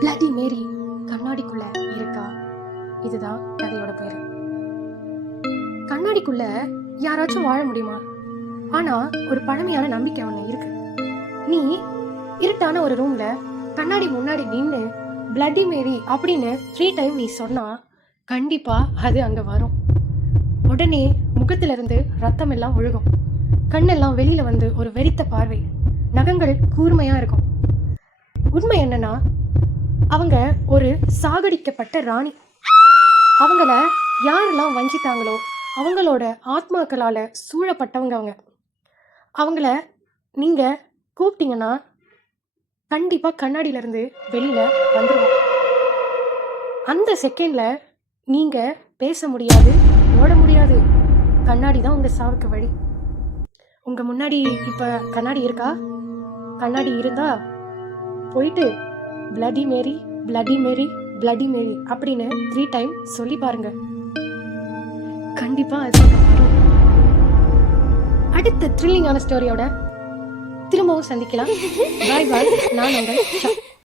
Bloody மேரி கண்ணாடிக்குள்ள இருக்கா? இதுதான் கதையோட பேரு. கண்ணாடிக்குள்ள யாராச்சும் வாழ முடியுமா? ஆனா ஒரு பழமையான நம்பிக்கை ஒண்ணு இருக்கு. நீ இருட்டான ஒரு ரூம்ல கண்ணாடி முன்னாடி நின்று பிளடி மேரி அப்படின்னு 3 டைம் நீ சொன்னா கண்டிப்பா அது அங்க வரும். உடனே முகத்துல இருந்து ரத்தம் எல்லாம் ஒழுகும், கண்ணெல்லாம் வெளியில வந்து ஒரு வெறித்த பார்வை, நகங்கள் கூர்மையா இருக்கும். உண்மை என்னன்னா, அவங்க ஒரு சாகடிக்கப்பட்ட ராணி. அவங்கள யாரெல்லாம் வஞ்சித்தாங்களோ அவங்களோட ஆத்மாக்களால சூழப்பட்டவங்க அவங்க. அவங்கள நீங்க கூப்பிட்டீங்கன்னா கண்டிப்பா கண்ணாடியில இருந்து வெளியில வந்துருவோம். அந்த செகண்ட்ல நீங்க பேச முடியாது, ஓட முடியாது. கண்ணாடி தான் உங்க சாவுக்கு வழி. உங்க முன்னாடி இப்ப கண்ணாடி இருக்கா? கண்ணாடி இருந்தா போயிட்டு bloody Mary bloody Mary bloody Mary அப்படின்னு 3 டைம் சொல்லி பாருங்க. கண்டிப்பா அது வரும். அடுத்த த்ரில்லிங்கான ஸ்டோரியோட திரும்பவும் சந்திக்கலாம். பாய் பாய். நான் உங்கள் ஷா.